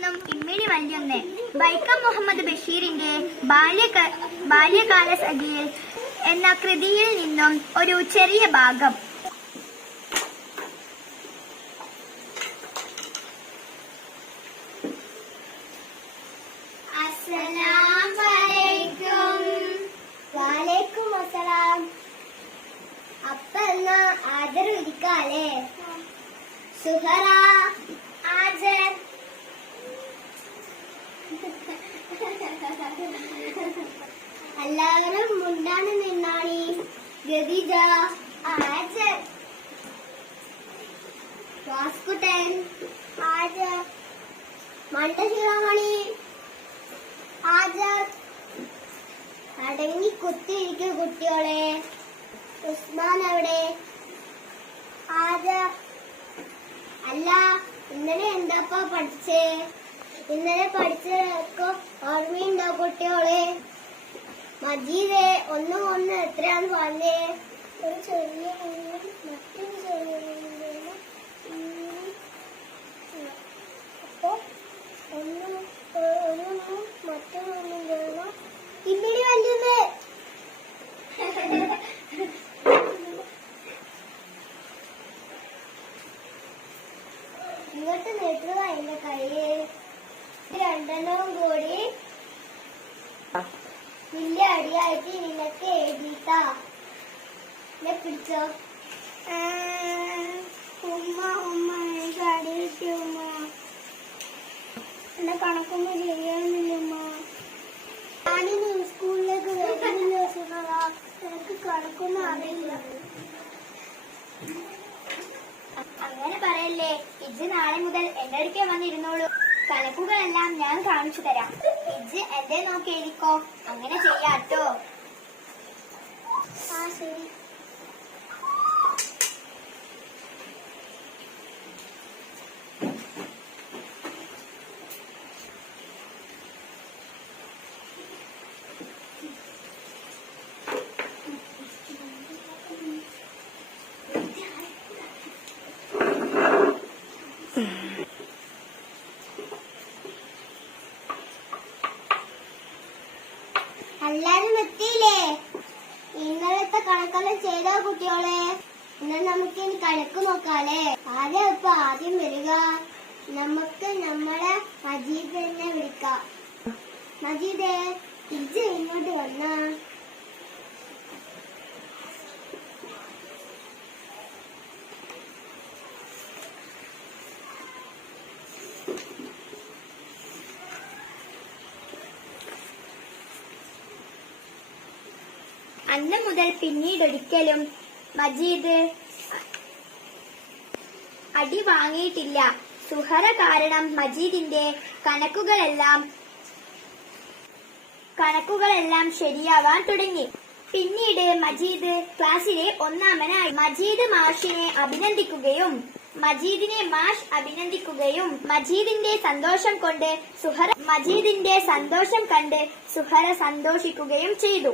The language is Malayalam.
നിന്നും ഇമ്മിണി വല്യൊന്ന്. വൈക്കം മുഹമ്മദ് ബഷീറിന്റെ ബാല്യക ബാല്യകാല സഖിയിൽ എന്ന കൃതിയിൽ നിന്നും ഒരു ചെറിയ ഭാഗം. അപ്പ എന്നാ ആദരവ് ഇരിക്കാലേ സുഹറ എല്ലാവരും മുണ്ടാണ് നിന്നാണി. ഗതിജ ആജർ വാസ്കുട്ടൻ ആജർ മണ്ടശിരോമണി ആജർ അടങ്ങി കുത്തിയിരിക്കും കുട്ടികളെ. ഉസ്മാൻ അവിടെ ആജർ അല്ല ഇന്നലെ എന്താപ്പാ പഠിച്ചേ? ഇന്നലെ പഠിച്ചതൊക്കെ ഓർമ്മയുണ്ടോ കുട്ടികളെ? മജീദെ ഒന്ന് ഒന്ന് എത്രയാന്ന് പറഞ്ഞേ? ഒരു ചെറിയ മറ്റൊരു ചെറിയ. അപ്പൊ ഒന്ന് ഒന്നും മറ്റൊന്നും വേണം. ഇമ്മിടി വല്യുന്നേ ഇങ്ങോട്ട് കയ്യിൽ ഇത് രണ്ടെണ്ണവും കൂടി അടിയായിട്ട് നിനക്ക് എഴുതിട്ടാ എന്നെ പിടിച്ചോ? ഉമ്മ ഉമ്മ എനിക്ക് അടി കിട്ടി ഉമ്മ. എന്റെ കണക്കൊന്നും ശരിയാകുന്നില്ല ഉമ്മ. ഞാനിന്ന് സ്കൂളിലേക്ക് വരുന്നില്ല സുഹറ എനിക്ക് കണക്കൊന്നും അറിയില്ല. അങ്ങനെ പറയല്ലേ ഇജ് നാളെ മുതൽ എന്റെ അടുക്കേ വന്നിരുന്നോളൂ. കണക്കുകളെല്ലാം ഞാൻ കാണിച്ചു തരാം. ഇജ് എന്റെ നോക്കിയിരിക്കോ. അങ്ങനെ ചെയ്യാട്ടോ ആ കണക്കെല്ലാം ചെയ്തോ കുട്ടികളെ. എന്നാൽ നമുക്ക് കണക്ക് നോക്കാലേ. ആരാ ഇപ്പൊ ആദ്യം വരിക. നമുക്ക് നമ്മുടെ മജീദിനെ വിളിക്കാം. മജീദേ ഇജ് ഇങ്ങോട്ട് വന്നാ. അന്ന് മുതൽ പിന്നീടൊരിക്കലും മജീദ് അടി വാങ്ങിയിട്ടില്ല. സുഹറ കാരണം മജീദിന്റെ കണക്കുകളെല്ലാം കണക്കുകളെല്ലാം ശരിയാവാൻ തുടങ്ങി. പിന്നീട് മജീദ് ക്ലാസ്സിലെ ഒന്നാമനായി മജീദ് മാഷിനെ അഭിനന്ദിക്കുകയും മജീദിനെ മാഷ് അഭിനന്ദിക്കുകയും മജീദിന്റെ സന്തോഷം കൊണ്ട് സുഹറ മജീദിന്റെ സന്തോഷം കണ്ട് സുഹറ സന്തോഷിക്കുകയും ചെയ്തു.